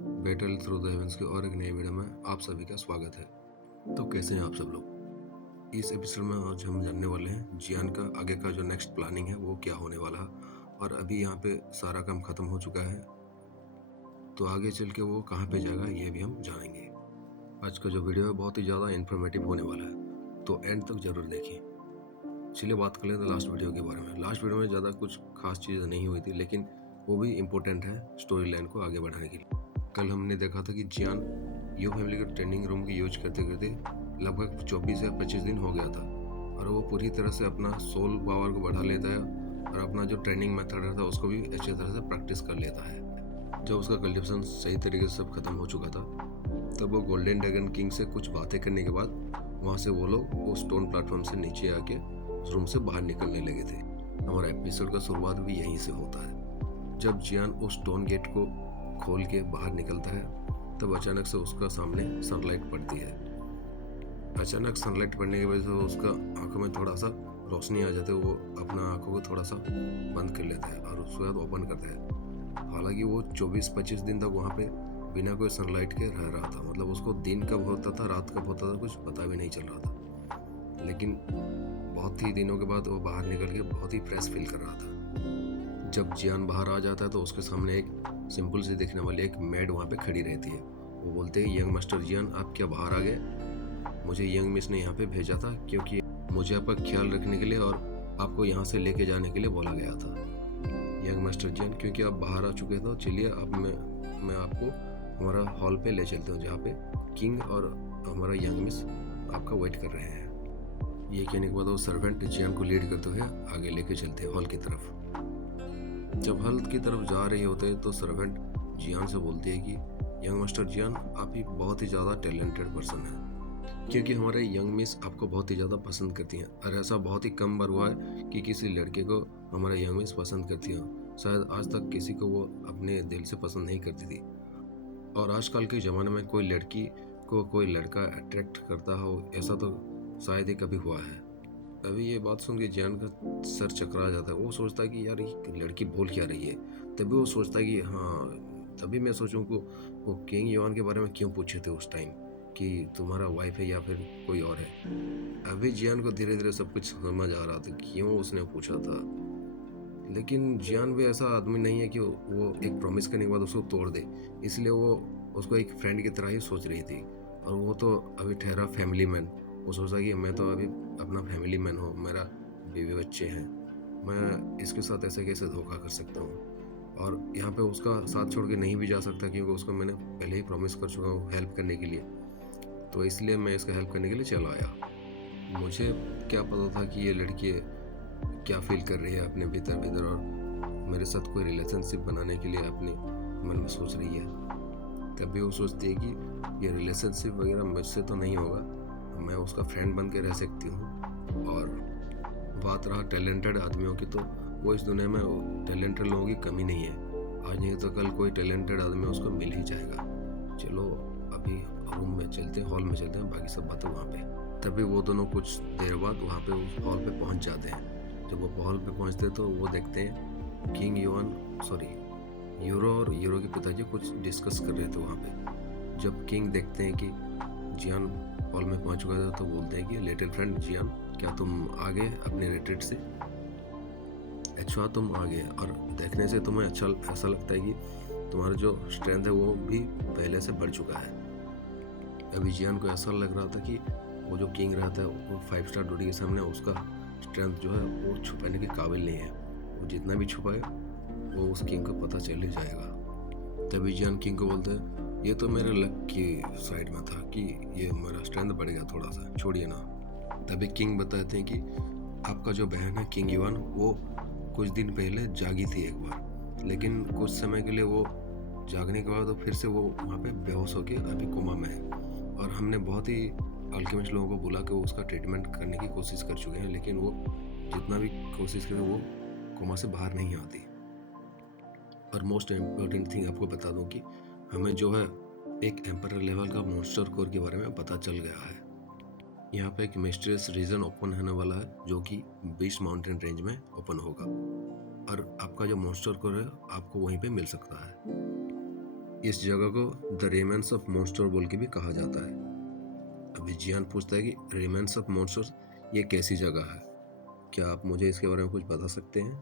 Battle through the heavens की और एक नई वीडियो में आप सभी का स्वागत है। तो कैसे हैं आप सब लोग? इस एपिसोड में आज हम जानने वाले हैं जियान का आगे का जो नेक्स्ट प्लानिंग है वो क्या होने वाला है। और अभी यहाँ पे सारा काम खत्म हो चुका है, तो आगे चल के वो कहाँ पे जाएगा ये भी हम जानेंगे। आज का जो वीडियो है बहुत ही ज़्यादा इन्फॉर्मेटिव होने वाला है, तो एंड तक जरूर देखें। चलिए बात कर लेते हैं लास्ट वीडियो के बारे में। लास्ट वीडियो में ज़्यादा कुछ खास चीज़ें नहीं हुई थी, लेकिन वो भी इम्पोर्टेंट है स्टोरी लाइन को आगे बढ़ाने के लिए। कल हमने देखा था कि जियान यू फैमिली के ट्रेनिंग रूम की यूज करते करते लगभग 24 या 25 दिन हो गया था, और वो पूरी तरह से अपना सोल पावर को बढ़ा लेता है और अपना जो ट्रेनिंग मेथड रहता है उसको भी अच्छी तरह से प्रैक्टिस कर लेता है। जब उसका कल्टिवेशन सही तरीके से सब खत्म हो चुका था, तब वो गोल्डन ड्रैगन किंग से कुछ बातें करने के बाद वहाँ से वो लोग वो स्टोन प्लेटफॉर्म से नीचे आके उस रूम से बाहर निकलने लगे थे। हमारा एपिसोड का शुरुआत भी यहीं से होता है। जब जियान उस स्टोन गेट को खोल के बाहर निकलता है, तब अचानक से उसका सामने सनलाइट पड़ती है। अचानक सनलाइट पड़ने की वजह से उसका आंखों में थोड़ा सा रोशनी आ जाती है। वो अपना आंखों को थोड़ा सा बंद कर लेता है और उसके बाद ओपन करता है। हालांकि वो 24-25 दिन तक वहाँ पे बिना कोई सनलाइट के रह रहा था। मतलब उसको दिन कब होता था रात कब होता था कुछ पता भी नहीं चल रहा था, लेकिन बहुत ही दिनों के बाद वो बाहर निकल के बहुत ही फ्रेश फील कर रहा था। जब जियान बाहर आ जाता है तो उसके सामने एक सिंपल सी दिखने वाली एक मेड वहाँ पे खड़ी रहती है। वो बोलते हैं, यंग मास्टर जियान आप क्या बाहर आ गए? मुझे यंग मिस ने यहाँ पे भेजा था क्योंकि मुझे आपका ख्याल रखने के लिए और आपको यहाँ से लेके जाने के लिए बोला गया था। यंग मास्टर जियान, क्योंकि आप बाहर आ चुके थे तो चलिए अब मैं आपको हमारा हॉल पे ले चलता हूँ, जहाँ पे किंग और हमारा यंग मिस आपका वेट कर रहे हैं। ये कहने के बाद वो सर्वेंट जियान को लीड करते हुए आगे लेके चलते हैं हॉल की तरफ। जब हॉल की तरफ जा रही होते हैं तो सर्वेंट जियान से बोलती है कि यंग मास्टर जियान आप ही बहुत ही ज़्यादा टैलेंटेड पर्सन है, क्योंकि हमारे यंग मिस आपको बहुत ही ज़्यादा पसंद करती हैं। और ऐसा बहुत ही कम बार हुआ है कि किसी लड़के को हमारे यंग मिस पसंद करती हैं। शायद आज तक किसी को वो अपने दिल से पसंद नहीं करती थी। और आजकल के ज़माने में कोई लड़की को कोई लड़का अट्रैक्ट करता हो ऐसा तो शायद ही कभी हुआ है। अभी ये बात सुन के जियान का सर चकरा जाता है। वो सोचता है कि यार ये लड़की बोल क्या रही है। तभी वो सोचता है कि हाँ, तभी मैं सोचूं को वो किंग युआन के बारे में क्यों पूछे थे उस टाइम कि तुम्हारा वाइफ है या फिर कोई और है। अभी जियान को धीरे धीरे सब कुछ समझ आ रहा था क्यों उसने पूछा था। लेकिन जियान भी ऐसा आदमी नहीं है कि वो एक प्रॉमिस करने के बाद उसको तोड़ दे, इसलिए वो उसको एक फ्रेंड की तरह ही सोच रही थी। और वो तो अभी ठहरा फैमिली मैन। वो सोचा कि मैं तो अभी अपना फैमिली मैन हूँ, मेरा बीवी बच्चे हैं, मैं इसके साथ ऐसे कैसे धोखा कर सकता हूँ। और यहाँ पे उसका साथ छोड़ के नहीं भी जा सकता क्योंकि उसको मैंने पहले ही प्रॉमिस कर चुका हूँ हेल्प करने के लिए। तो इसलिए मैं इसका हेल्प करने के लिए चला आया। मुझे क्या पता था कि ये लड़की क्या फील कर रही है अपने भीतर भीतर, और मेरे साथ कोई रिलेशनशिप बनाने के लिए अपने मन में सोच रही है। तभी वो सोचती है कि ये रिलेशनशिप वगैरह मुझसे तो नहीं होगा, मैं उसका फ्रेंड बन के रह सकती हूँ। और बात रहा टैलेंटेड आदमियों की, तो वो इस दुनिया में टैलेंटेड लोगों की कमी नहीं है। आज नहीं तो कल कोई टैलेंटेड आदमी उसको मिल ही जाएगा। चलो अभी रूम में चलते हैं, हॉल में चलते हैं, बाकी सब बातें वहाँ पे। तभी वो दोनों कुछ देर बाद वहाँ पे उस हॉल पे पहुँच जाते हैं। जब वो हॉल पे पहुँचते तो वो देखते हैं किंग यूरो और यूरो के पिताजी कुछ डिस्कस कर रहे थे वहाँ पे। जब किंग देखते हैं कि जियान हॉल में पहुंच चुका था तो बोलते हैं कि लिटिल फ्रेंड जियान, क्या तुम आ गए अपने रिट्रीट से? अच्छा तुम आ गए, और देखने से तुम्हें अच्छा ऐसा लगता है कि तुम्हारा जो स्ट्रेंथ है वो भी पहले से बढ़ चुका है। अभी जियान को ऐसा लग रहा था कि वो जो किंग रहता है वो 5 स्टार ड्यूटी के सामने उसका स्ट्रेंथ जो है वो छुपाने के काबिल नहीं है। वो जितना भी छुपाए वो उस किंग को पता चल ही जाएगा। तभी जियान किंग को बोलते हैं, ये तो मेरे लक की साइड में था कि ये मेरा स्ट्रेंथ बढ़ गया थोड़ा सा, छोड़िए ना। तभी किंग बताते हैं कि आपका जो बहन है किंग युआन, वो कुछ दिन पहले जागी थी एक बार, लेकिन कुछ समय के लिए वो जागने के बाद वो फिर से वो वहाँ पे बेहोश होके अभी कोमा में है। और हमने बहुत ही अल्केमिस्ट लोगों को बुला के वो उसका ट्रीटमेंट करने की कोशिश कर चुके हैं, लेकिन वो जितना भी कोशिश करे वो कोमा से बाहर नहीं आती। और मोस्ट इम्पोर्टेंट थिंग आपको बता दूं कि हमें जो है एक एम्परर लेवल का मॉन्स्टर कोर के बारे में पता चल गया है। यहाँ पे एक मिस्टीरियस रीजन ओपन होने वाला है जो कि बीस्ट माउंटेन रेंज में ओपन होगा, और आपका जो मॉन्स्टर कोर है आपको वहीं पे मिल सकता है। इस जगह को द रेमेंस ऑफ मॉन्स्टर बोल के भी कहा जाता है। अभी जियान पूछता है कि रेमेंस ऑफ मॉन्स्टर्स ये कैसी जगह है, क्या आप मुझे इसके बारे में कुछ बता सकते हैं?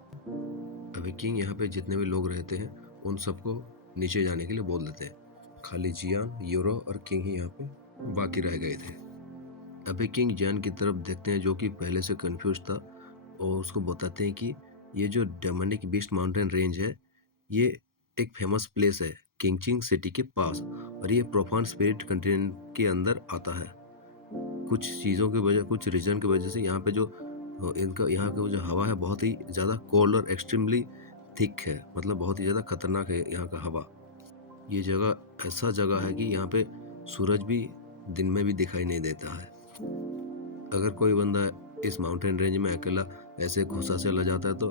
अभी किंग यहाँ पे जितने भी लोग रहते हैं उन सबको नीचे जाने के लिए बोल देते हैं। खाली जियान, यूरो और किंग ही यहाँ पे बाकी रह गए थे। अभी किंग जियान की तरफ देखते हैं जो कि पहले से कंफ्यूज था, और उसको बताते हैं कि ये जो डेमोनिक बीस्ट माउंटेन रेंज है ये एक फेमस प्लेस है किंगचिंग सिटी के पास, और ये प्रोफाउंड स्पिरिट कंटिनेंट के अंदर आता है। कुछ चीज़ों की वजह, कुछ रीजन की वजह से यहाँ पे जो इनका यहाँ का जो हवा है बहुत ही ज़्यादा कोल्ड और एक्सट्रीमली थिक है, मतलब बहुत ही ज़्यादा खतरनाक है यहाँ का हवा। ये जगह ऐसा जगह है कि यहाँ पे सूरज भी दिन में भी दिखाई नहीं देता है। अगर कोई बंदा इस माउंटेन रेंज में अकेला ऐसे घुसा चला जाता है तो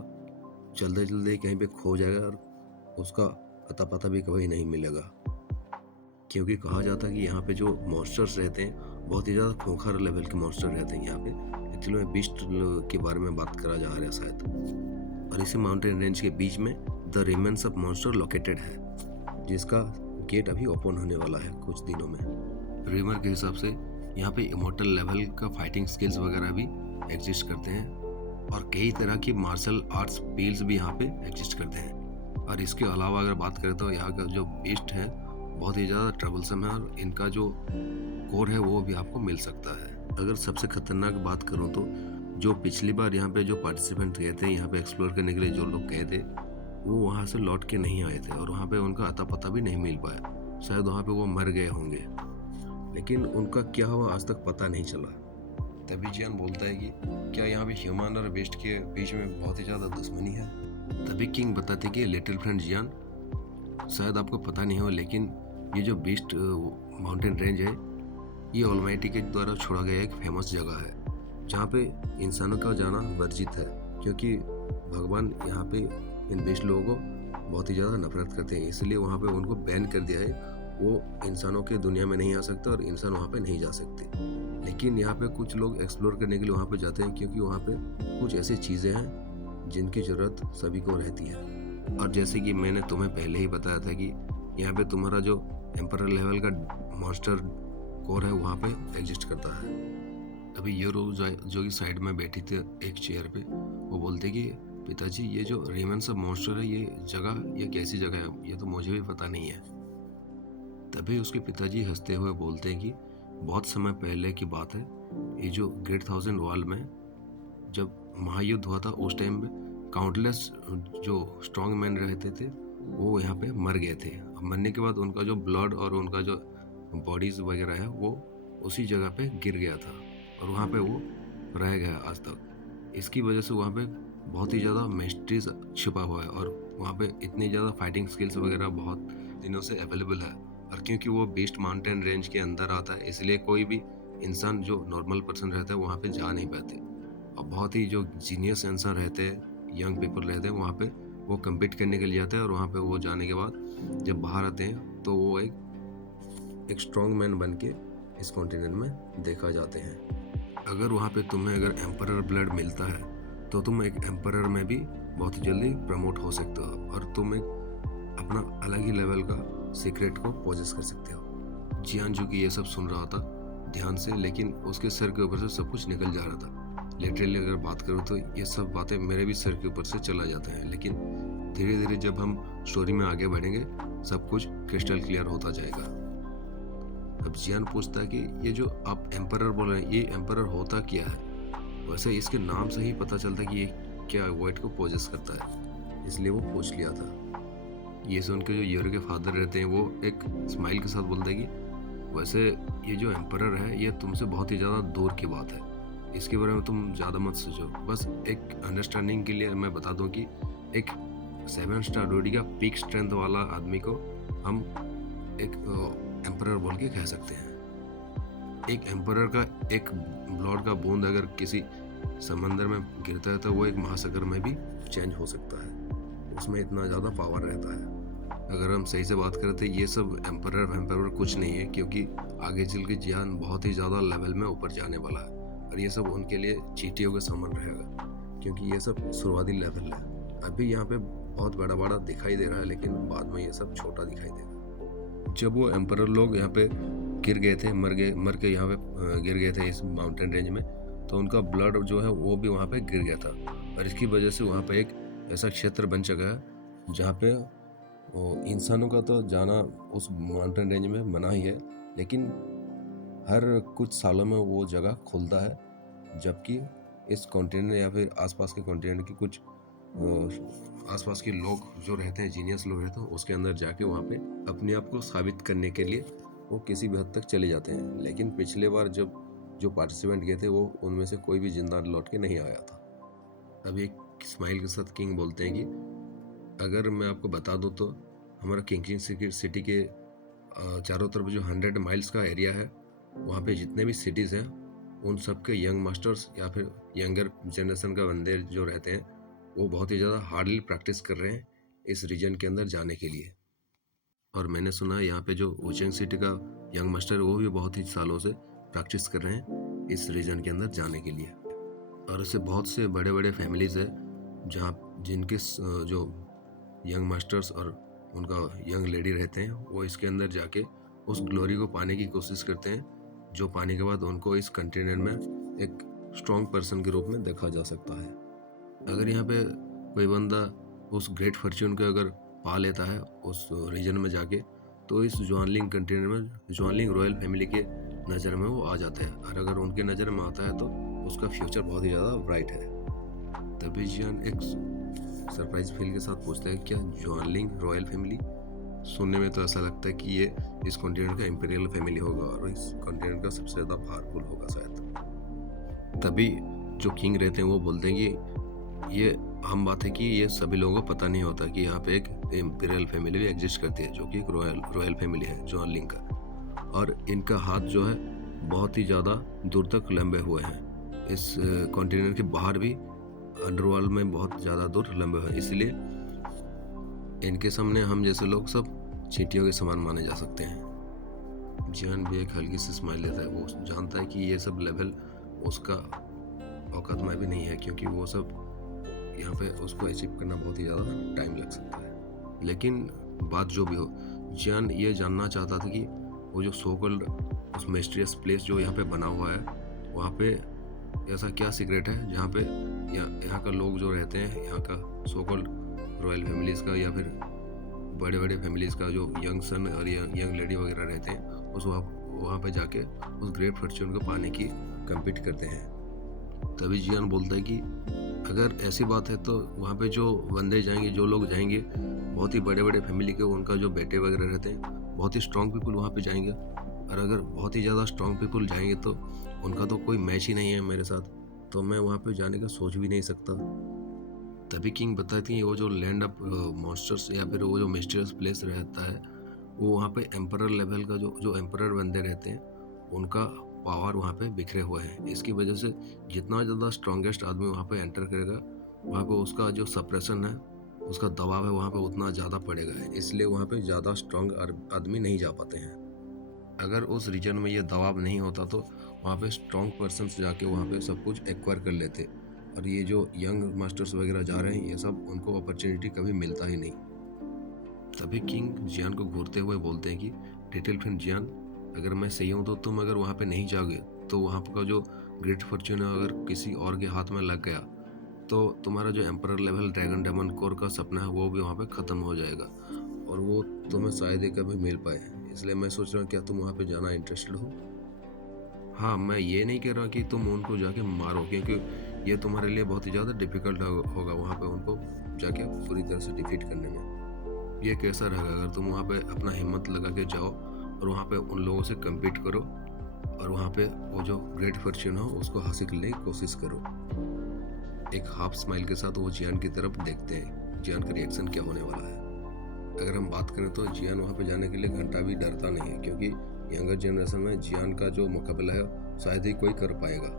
चलते चलते कहीं पे खो जाएगा और उसका अता पता भी कभी नहीं मिलेगा, क्योंकि कहा जाता है कि यहाँ पे जो मॉन्स्टर्स रहते हैं बहुत ही ज़्यादा खूंखार लेवल के मॉन्स्टर रहते हैं यहाँ पे। एक्चुअली में बीस्ट के बारे में बात करा जा रहा है शायद। और इसी माउंटेन रेंज के बीच में the remains of monster located है, जिसका गेट अभी ओपन होने वाला है कुछ दिनों में। रीमर के हिसाब से यहाँ पे इमोर्टल लेवल का फाइटिंग स्किल्स वगैरह भी एग्जिस्ट करते हैं, और कई तरह की मार्शल आर्ट्स स्किल्स भी यहाँ पे एग्जिस्ट करते हैं। और इसके अलावा अगर बात करें तो यहाँ का जो बीस्ट है बहुत ही ज़्यादा ट्रबलसम है, और इनका जो कोर है वो भी आपको मिल सकता है। अगर सबसे खतरनाक बात करूँ तो जो पिछली बार यहाँ पे जो पार्टिसिपेंट गए थे यहाँ पे एक्सप्लोर करने के लिए, जो लोग गए थे वो वहाँ से लौट के नहीं आए थे, और वहाँ पे उनका अता पता भी नहीं मिल पाया। शायद वहाँ पे वो मर गए होंगे, लेकिन उनका क्या हुआ आज तक पता नहीं चला। तभी जियान बोलता है कि क्या यहाँ पे ह्यूमन और बेस्ट के बीच में बहुत ही ज़्यादा दुश्मनी है? तभी किंग बताते कि लिटिल फ्रेंड जियान, शायद आपको पता नहीं हो लेकिन ये जो बीस्ट माउंटेन रेंज है ये ऑलमाइटी के द्वारा छोड़ा गया एक फेमस जगह है, जहाँ पे इंसानों का जाना वर्जित है, क्योंकि भगवान यहाँ पे इन बेस्ट लोगों को बहुत ही ज़्यादा नफरत करते हैं, इसलिए वहाँ पे उनको बैन कर दिया है। वो इंसानों के दुनिया में नहीं आ सकते और इंसान वहाँ पे नहीं जा सकते। लेकिन यहाँ पे कुछ लोग एक्सप्लोर करने के लिए वहाँ पे जाते हैं, क्योंकि वहाँ पे कुछ ऐसी चीज़ें हैं जिनकी ज़रूरत सभी को रहती है। और जैसे कि मैंने तुम्हें पहले ही बताया था कि यहाँ पे तुम्हारा जो एम्परर लेवल का मॉन्स्टर कोर है वहाँ पे एग्जिस्ट करता है। अभी ये जो कि साइड में बैठी थी एक चेयर पे, वो बोलते कि पिताजी ये जो रेमेंस ऑफ मॉन्स्टर है ये जगह, ये कैसी जगह है, ये तो मुझे भी पता नहीं है। तभी उसके पिताजी हंसते हुए बोलते हैं कि बहुत समय पहले की बात है, ये जो ग्रेट 1000 वॉल में जब महायुद्ध हुआ था उस टाइम में काउंटलेस जो स्ट्रॉन्ग मैन रहते थे वो यहाँ पे मर गए थे। मरने के बाद उनका जो ब्लड और उनका जो बॉडीज वगैरह है वो उसी जगह पे गिर गया था, और वहाँ पे वो रह गया आज तक। इसकी वजह से वहाँ पे बहुत ही ज़्यादा मिस्ट्रीज छिपा हुआ है, और वहाँ पे इतनी ज़्यादा फाइटिंग स्किल्स वगैरह बहुत दिनों से अवेलेबल है। और क्योंकि वो बीस्ट माउंटेन रेंज के अंदर आता है, इसलिए कोई भी इंसान जो नॉर्मल पर्सन रहता है वहाँ पे जा नहीं पाते, और बहुत ही जो जीनियस इंसान रहते हैं, यंग पीपल रहते हैं, वहाँ पे वो कम्पीट करने के लिए जाते हैं, और वहाँ पे वो जाने के बाद जब बाहर आते हैं तो वो एक स्ट्रॉन्ग मैन बन के इस कॉन्टिनेंट में देखा जाते हैं। अगर वहाँ पे तुम्हें अगर एम्परर ब्लड मिलता है तो तुम एक एम्परर में भी बहुत जल्दी प्रमोट हो सकते हो, और तुम एक अपना अलग ही लेवल का सीक्रेट को पोजेस कर सकते हो। जियान जो कि ये सब सुन रहा था ध्यान से, लेकिन उसके सर के ऊपर से सब कुछ निकल जा रहा था। लिटरली अगर बात करूँ तो ये सब बातें मेरे भी सर के ऊपर से चला जाते हैं, लेकिन धीरे धीरे जब हम स्टोरी में आगे बढ़ेंगे सब कुछ क्रिस्टल क्लियर होता जाएगा। अब जियान पूछता है कि ये जो आप एम्परर बोल रहे हैं ये एम्परर होता क्या है? वैसे इसके नाम से ही पता चलता है कि ये क्या वॉइड को पोजेस करता है, इसलिए वो पूछ लिया था। ये सुन के जो यूरो के फादर रहते हैं वो एक स्माइल के साथ बोलते हैं कि वैसे ये जो एम्परर है ये तुमसे बहुत ही ज़्यादा दूर की बात है, इसके बारे में तुम ज़्यादा मत सोचो। बस एक अंडरस्टैंडिंग के लिए मैं बता दूं कि एक 7 स्टार डोडी का पीक स्ट्रेंथ वाला आदमी को हम एक एम्परर बोल के कह सकते हैं। एक एम्परर का एक ब्लड का बूंद अगर किसी समंदर में गिरता है तो वो एक महासागर में भी चेंज हो सकता है, उसमें इतना ज़्यादा पावर रहता है। अगर हम सही से बात करें तो ये सब एम्परर कुछ नहीं है, क्योंकि आगे चल के जियान बहुत ही ज़्यादा लेवल में ऊपर जाने वाला है, और ये सब उनके लिए चींटियों का सामान रहेगा, क्योंकि ये सब शुरुआती लेवल है। अभी यहाँ पे बहुत बड़ा बड़ा दिखाई दे रहा है, लेकिन बाद में ये सब छोटा दिखाई देगा। जब वो एम्परर लोग यहाँ पे गिर गए थे, मर के यहाँ पे गिर गए थे इस माउंटेन रेंज में, तो उनका ब्लड जो है वो भी वहाँ पे गिर गया था, और इसकी वजह से वहाँ पे एक ऐसा क्षेत्र बन चुका है जहाँ पे इंसानों का तो जाना उस माउंटेन रेंज में मना ही है, लेकिन हर कुछ सालों में वो जगह खुलता है, जबकि इस कॉन्टिनेंट या फिर आसपास के कॉन्टिनेंट के कुछ आसपास के लोग जो रहते हैं, जीनियस लोग रहते हैं, उसके अंदर जाके वहाँ पे अपने आप को साबित करने के लिए वो किसी भी हद तक चले जाते हैं। लेकिन पिछले बार जब जो पार्टिसिपेंट गए थे वो उनमें से कोई भी जिंदा लौट के नहीं आया था। अब एक स्माइल के साथ किंग बोलते हैं कि अगर मैं आपको बता दूं तो हमारा किंग सिटी के चारों तरफ जो 100 माइल्स का एरिया है, वहाँ पे जितने भी सिटीज़ हैं उन सब के यंग मास्टर्स या फिर यंगर जनरेशन का बंदे जो रहते हैं वो बहुत ही ज़्यादा हार्डली प्रैक्टिस कर रहे हैं इस रीजन के अंदर जाने के लिए। और मैंने सुना है यहाँ पे जो वुचेंग सिटी का यंग मास्टर वो भी बहुत ही सालों से प्रैक्टिस कर रहे हैं इस रीजन के अंदर जाने के लिए। और ऐसे बहुत से बड़े बड़े फैमिलीज़ है जहाँ जिनके जो यंग मास्टर्स और उनका यंग लेडी रहते हैं वो इसके अंदर जाके उस ग्लोरी को पाने की कोशिश करते हैं, जो पाने के बाद उनको इस कंटिनेंट में एक स्ट्रॉन्ग पर्सन के रूप में देखा जा सकता है। अगर यहाँ पे कोई बंदा उस ग्रेट फॉर्च्यून को अगर पा लेता है उस रीजन में जाके, तो इस जुआनलिंग कंटिनेंट में जुआनलिंग रॉयल फैमिली के नज़र में वो आ जाता है, और अगर उनके नज़र में आता है तो उसका फ्यूचर बहुत ही ज़्यादा ब्राइट है। तभी जियान एक सरप्राइज फील के साथ पूछता है, क्या जुआनलिंग रॉयल फैमिली? सुनने में तो ऐसा लगता है कि ये इस कॉन्टिनेंट का इंपीरियल फैमिली होगा और इस कॉन्टिनेंट का सबसे ज़्यादा पावरफुल होगा शायद। तभी जो किंग रहते हैं वो बोलते हैं कि ये हम बात है कि ये सभी लोगों को पता नहीं होता कि यहाँ पे एक इंपीरियल फैमिली भी एग्जिस्ट करती है, जो कि एक रॉयल फैमिली है जुआनलिंग का, और इनका हाथ जो है बहुत ही ज़्यादा दूर तक लंबे हुए हैं। इस कॉन्टिनेंट के बाहर भी अंडरवर्ल्ड में बहुत ज़्यादा दूर लंबे हुए हैं, इसलिए इनके सामने हम जैसे लोग सब चींटियों के समान माने जा सकते हैं। जियान भी एक हल्की सी स्माइल लेता है, वो जानता है कि ये सब लेवल उसका औकात में भी नहीं है, क्योंकि वो सब यहाँ पे उसको अचीव करना बहुत ही ज़्यादा टाइम लग सकता है। लेकिन बात जो भी हो, जियान ये जानना चाहता था कि वो जो सोकल्ड उस मिस्टीरियस प्लेस जो यहाँ पे बना हुआ है, वहाँ पे ऐसा क्या सीक्रेट है जहाँ पे यहाँ का लोग जो रहते हैं, यहाँ का सोकल्ड रॉयल फैमिलीज़ का या फिर बड़े बड़े फैमिलीज़ का जो यंग सन और यंग लेडी वगैरह रहते हैं, उस वहाँ पे जाके उस ग्रेट फॉर्च्यून को पाने की कम्पीट करते हैं। तभी जियान बोलता है कि अगर ऐसी बात है तो वहाँ पे जो बंदे जाएंगे, जो लोग जाएंगे, बहुत ही बड़े बड़े फैमिली के उनका जो बेटे वगैरह रहते हैं, बहुत ही स्ट्रॉन्ग पीपल वहाँ पे जाएंगे, और अगर बहुत ही ज़्यादा स्ट्रॉन्ग पीपल जाएंगे तो उनका तो कोई मैच ही नहीं है मेरे साथ, तो मैं वहाँ पे जाने का सोच भी नहीं सकता। तभी किंग बताती है वो जो लैंड ऑफ मॉन्स्टर्स या फिर वो जो मिस्टीरियस प्लेस रहता है, वो वहाँ पे एम्परर लेवल का जो एम्परर बंदे रहते हैं उनका पावर वहाँ पे बिखरे हुए हैं। इसकी वजह से जितना ज़्यादा स्ट्रॉन्गेस्ट आदमी वहाँ पे एंटर करेगा, वहाँ पे उसका जो सप्रेशन है, उसका दबाव है, वहाँ पे उतना ज़्यादा पड़ेगा, इसलिए वहाँ पे ज़्यादा स्ट्रॉन्ग आदमी नहीं जा पाते हैं। अगर उस रीजन में ये दबाव नहीं होता तो वहाँ पे स्ट्रॉन्ग पर्सन्स जाके वहाँ पे सब कुछ एक्वायर कर लेते, और ये जो यंग मास्टर्स वगैरह जा रहे हैं, ये सब उनको अपॉर्चुनिटी कभी मिलता ही नहीं। तभी किंग जियान को घूरते हुए बोलते हैं कि लिटिल फ्रेंड जियान, अगर मैं सही हूँ तो तुम अगर वहाँ पे नहीं जाओगे तो वहाँ का जो ग्रेट फॉर्च्यून है अगर किसी और के हाथ में लग गया तो तुम्हारा जो emperor level dragon demon core का सपना है वो भी वहाँ पे ख़त्म हो जाएगा, और वो तुम्हें शायद ही कभी मिल पाए। इसलिए मैं सोच रहा हूँ क्या तुम वहाँ पे जाना इंटरेस्टेड हो? हाँ, मैं ये नहीं कह रहा कि तुम उनको जाके मारो, क्योंकि ये तुम्हारे लिए बहुत ही ज़्यादा डिफ़िकल्ट होगा वहाँ पे उनको जाके पूरी तरह से डिफीट करने में। ये कैसा रहेगा अगर तुम वहाँ पे अपना हिम्मत लगा के जाओ और वहाँ पे उन लोगों से कम्पीट करो और वहाँ पे वो जो ग्रेट फॉर्च्यून हो उसको हासिल करने की कोशिश करो। एक हाफ स्माइल के साथ वो जियान की तरफ देखते हैं, जियान का रिएक्शन क्या होने वाला है। अगर हम बात करें तो जियान वहाँ पे जाने के लिए घंटा भी डरता नहीं है, क्योंकि यंगर जनरेशन में जियान का जो मुकाबला है शायद ही कोई कर पाएगा।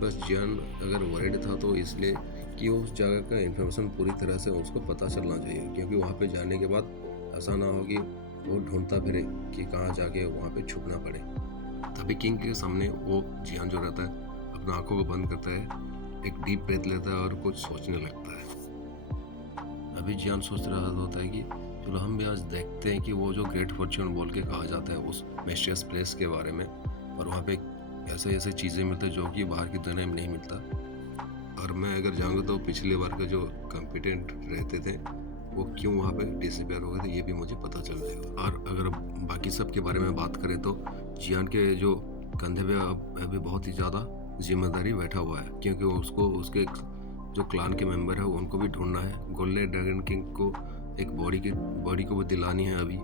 बस जियान अगर वरीड था तो इसलिए कि उस जगह का इन्फॉर्मेशन पूरी तरह से उसको पता चलना चाहिए, क्योंकि वहाँ पे जाने के बाद ऐसा ना हो कि वो ढूंढता फिरे कि कहाँ जाके वहाँ पे छुपना पड़े। तभी किंग के सामने वो जियान जो रहता है अपना आंखों को बंद करता है, एक डीप ब्रेथ लेता है और कुछ सोचने लगता है। अभी जियान सोच रहा होता है कि तो हम भी आज देखते हैं कि वो जो ग्रेट फॉर्च्यून बोल के कहा जाता है उस मिस्टीरियस प्लेस के बारे में, और वहाँ पे ऐसे ऐसे चीज़ें मिलती जो कि बाहर की दुनिया में नहीं मिलता। और मैं अगर जाऊँगा तो पिछली बार के जो कॉम्पिटेंट रहते थे वो क्यों वहाँ पे डिसअपियर हो गए थे, ये भी मुझे पता चल जाएगा। और अगर बाकी सब के बारे में बात करें तो जियान के जो कंधे पे अभी बहुत ही ज़्यादा जिम्मेदारी बैठा हुआ है, क्योंकि उसको उसके जो क्लान के मेंबर है उनको भी ढूंढना है। गोल्डन ड्रैगन किंग को एक बॉडी को भी दिलानी है, अभी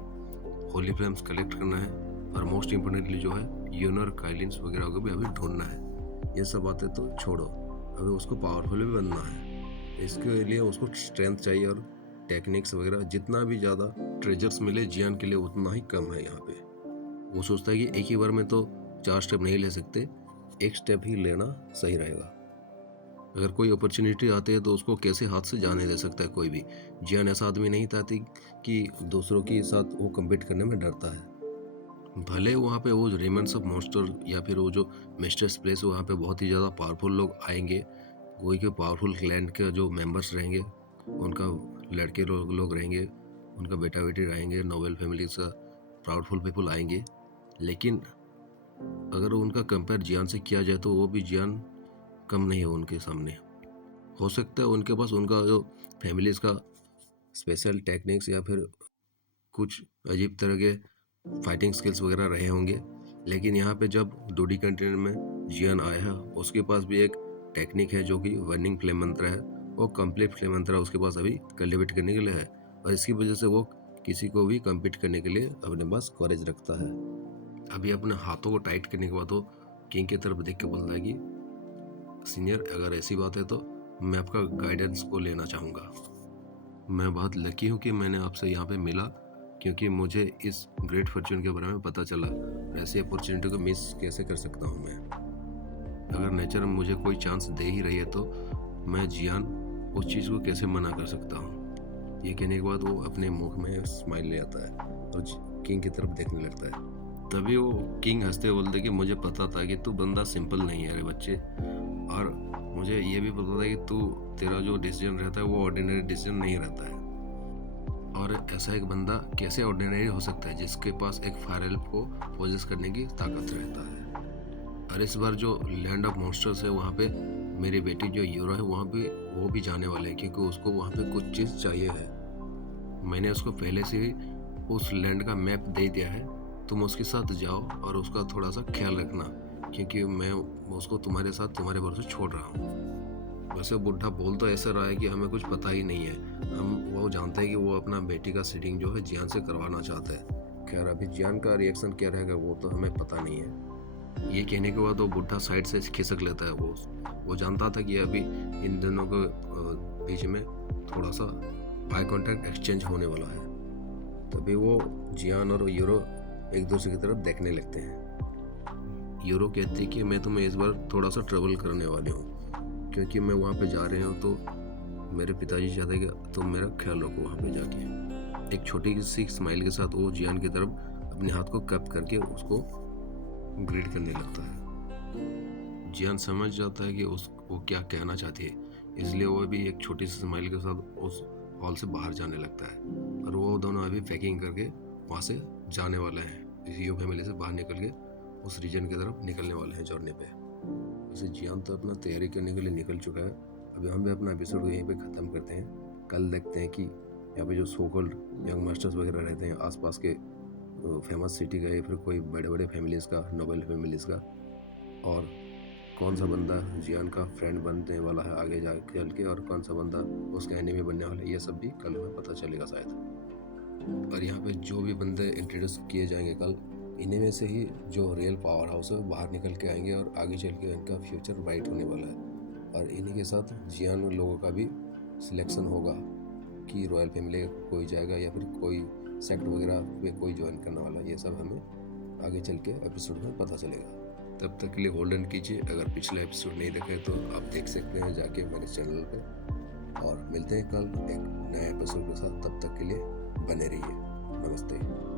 होली फ्लेम्स कलेक्ट करना है, और मोस्ट इम्पोर्टेंटली जो है यूनर काइलिन्स वगैरह को भी अभी ढूंढना है। ये सब बातें तो छोड़ो, अभी उसको पावरफुल भी बनना है। इसके लिए उसको स्ट्रेंथ चाहिए, और टेक्निक्स वगैरह जितना भी ज़्यादा ट्रेजर्स मिले जियान के लिए उतना ही कम है। यहाँ पे वो सोचता है कि एक ही बार में तो 4 स्टेप नहीं ले सकते, एक स्टेप ही लेना सही रहेगा। अगर कोई अपॉर्चुनिटी आती है तो उसको कैसे हाथ से जाने दे सकता है कोई भी। जियान ऐसा आदमी नहीं था कि दूसरों के साथ वो कम्पीट करने में डरता है। भले वहाँ पे वो रिमेन्स ऑफ मॉन्स्टर या फिर वो जो मिस्टर्स प्लेस वहाँ पे बहुत ही ज़्यादा पावरफुल लोग आएंगे, कोई के पावरफुल क्लैन के जो मेंबर्स रहेंगे, उनका लड़के लोग रहेंगे, उनका बेटा बेटी रहेंगे, नोबल फैमिली से प्राउडफुल पीपल आएंगे। लेकिन अगर उनका कंपेयर जियान से किया जाए तो वो भी जियान कम नहीं है उनके सामने। हो सकता है उनके पास उनका जो फैमिलीज का स्पेशल टेक्निक्स या फिर कुछ अजीब तरह के फाइटिंग स्किल्स वगैरह रहे होंगे, लेकिन यहाँ पे जब डोडी कंटेनर में जियान आया है उसके पास भी एक टेक्निक है जो कि वर्निंग फ्लेम मंत्र है। वो कंप्लीट फ्लेम मंत्र उसके पास अभी कल्टिवेट करने के लिए है, और इसकी वजह से वो किसी को भी कम्पीट करने के लिए अपने पास कॉरेज रखता है। अभी अपने हाथों को टाइट करने के बाद वो किंग की तरफ देख के बोलता है कि सीनियर, अगर ऐसी बात है तो मैं आपका गाइडेंस को लेना चाहूँगा। मैं बहुत लकी हूँ कि मैंने आपसे यहाँ पे मिला, क्योंकि मुझे इस ग्रेट फॉर्च्यून के बारे में पता चला। ऐसी अपॉर्चुनिटी को मिस कैसे कर सकता हूँ मैं। अगर नेचर मुझे कोई चांस दे ही रही है तो मैं जियान उस चीज़ को कैसे मना कर सकता हूँ। ये कहने के बाद वो अपने मुख में स्माइल ले आता है और किंग की तरफ देखने लगता है। तभी वो किंग हंसते बोलते कि मुझे पता था कि तू बंदा सिंपल नहीं है रे बच्चे, और मुझे ये भी पता था कि तेरा जो डिसीजन रहता है वो ऑर्डिनरी डिसीजन नहीं रहता है। और ऐसा एक बंदा कैसे ऑर्डिनरी हो सकता है जिसके पास एक फायर एल्फ को पोजेस करने की ताकत रहता है। और इस बार जो लैंड ऑफ मॉन्स्टर्स है वहाँ पे मेरी बेटी जो यूरो है वहाँ पे वो भी जाने वाले हैं, क्योंकि उसको वहाँ पे कुछ चीज़ चाहिए है। मैंने उसको पहले से ही उस लैंड का मैप दे दिया है, तुम उसके साथ जाओ और उसका थोड़ा सा ख्याल रखना, क्योंकि मैं उसको तुम्हारे साथ तुम्हारे भरोसे छोड़ रहा हूँ। वैसे बुढ़ा बोल तो ऐसा रहा है कि हमें कुछ पता ही नहीं है, हम वो जानते हैं कि वो अपना बेटी का सीटिंग जो है जियान से करवाना चाहता है। खैर अभी जियान का रिएक्शन क्या रहेगा वो तो हमें पता नहीं है। ये कहने के बाद वो बुढ़ा साइड से खिसक लेता है। वो जानता था कि अभी इन दोनों के बीच में थोड़ा सा आई कॉन्टैक्ट एक्सचेंज होने वाला है। तभी वो जियान और यूरो एक दूसरे की तरफ देखने लगते हैं। यूरो कहती है कि मैं तुम्हें इस बार थोड़ा सा ट्रैवल करने वाली हूँ, क्योंकि मैं वहाँ पे जा रही हूँ तो मेरे पिताजी चाहते हैं कि तुम मेरा ख्याल रखो वहाँ पे जाके। एक छोटी सी स्माइल के साथ वो जियान की तरफ अपने हाथ को कप करके उसको ग्रीट करने लगता है। जियान समझ जाता है कि वो क्या कहना चाहती है, इसलिए वो भी एक छोटी सी स्माइल के साथ उस हॉल से बाहर जाने लगता है। और वो दोनों अभी पैकिंग करके वहाँ से जाने वाले हैं, इस यो फैमिली से बाहर निकल के उस रीजन की तरफ निकलने वाले हैं जर्नी पे। वैसे जियान तो अपना तैयारी करने के लिए निकल चुका है। अभी हम भी अपना एपिसोड को यहीं पे ख़त्म करते हैं। कल देखते हैं कि यहाँ पे जो सो कॉल्ड यंग मास्टर्स वगैरह रहते हैं आसपास के फेमस सिटी का या फिर कोई बड़े बड़े फैमिलीज़ का, नोबल फैमिलीज़ का, और कौन सा बंदा जियान का फ्रेंड बनने वाला है आगे जा चल के, और कौन सा बंदा उसका एनिमी बनने वाला है, ये सब भी कल हमें पता चलेगा शायद। और यहाँ पे जो भी बंदे इंट्रोड्यूस किए जाएंगे कल, इन्हीं में से ही जो रियल पावर हाउस है बाहर निकल के आएंगे और आगे चल के इनका फ्यूचर ब्राइट होने वाला है। और इन्हीं के साथ जियान लोगों का भी सिलेक्शन होगा कि रॉयल फैमिली का कोई जाएगा या फिर कोई सेक्ट वगैरह पे कोई ज्वाइन करने वाला है। ये सब हमें आगे चल के एपिसोड में पता चलेगा। तब तक के लिए होल्ड ऑन कीजिए। अगर पिछला एपिसोड नहीं देखे तो आप देख सकते हैं जाके मेरे चैनल पे, और मिलते हैं कल एक नए एपिसोड के साथ। तब तक के लिए बने रहिए। नमस्ते।